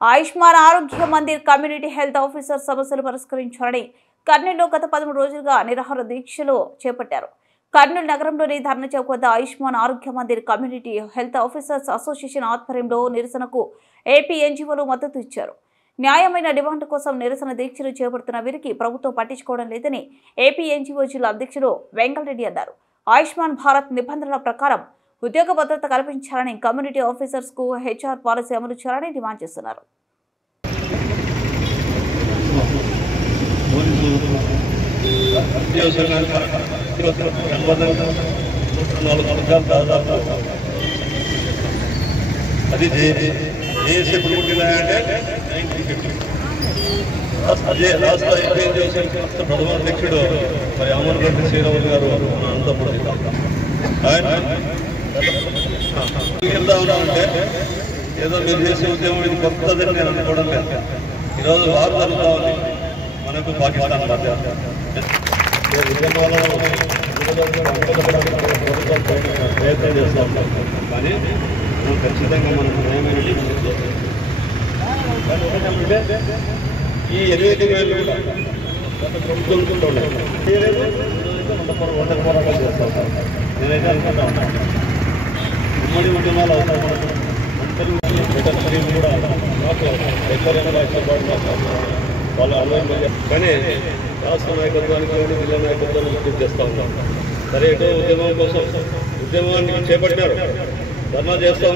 ఆయుష్మాన్ ఆరోగ్య Mandir community health officer సమస్యలు పరిష్కరించాలని కర్నూలులో గత 13 రోజులుగా నిరాహార దీక్షలు చేపట్టారు. కర్నూలు నగరంలోని ధర్నా చౌక్ వద్ద ఆయుష్మాన్ ఆరోగ్య Mandir community health officers association ఆధ్వర్యంలో నిరసనకు ఏపీ ఎన్జీఓలు మద్దతు ఇచ్చారు. న్యాయమైన డిమాండ్ కోసం నిరసన దీక్షలు చేపడుతున్న వీరికి ప్రభుత్వం పట్టించుకోవడం లేదని ఏపీ ఎన్జీఓ జిల్లా అధ్యక్షుడు వెంకటరెడ్డి అన్నారు. ఆయుష్మాన్ భారత్ నిబంధనల ప్రకారం ఉద్యోగ భద్రత కల్పించాలని కమ్యూనిటీ ఆఫీసర్స్ కు హెచ్ఆర్ పాలసీ అమలు చేయాలని డిమాండ్ చేస్తున్నారు. ప్రథమ అధ్యక్షుడు మరి అమర్గడ్డి శ్రీరాములు గారు అనంతపురం అంటే ఏదో మీరు చేసే ఉద్యమం ఇది కొత్తదని నేను అనుకోవడం లేదు. ఈరోజు వారు జరుగుతూ ఉంది మనకు పాకిస్తాన్ మధ్య ప్రయత్నం చేస్తూ ఉంటాం. కానీ మనం ఖచ్చితంగా మనకు న్యాయమైనది ఈ 8,000 గత ప్రభుత్వం ఉన్నాయి. పోరాటం చేస్తూ ఉంటాం. నేనైతే అనుకుంటా ఉన్నాను ఉమ్మడి ఉద్యమాలు అవసరం కూడా వాళ్ళ అనుభవం. కానీ రాష్ట్ర నాయకత్వానికి జిల్లా నాయకత్వాన్ని విజ్ఞప్తి చేస్తూ ఉంటాం. సరే ఏటో ఉద్యమం కోసం ఉద్యమాన్ని చేపట్టినారు, ధర్నా చేస్తాం.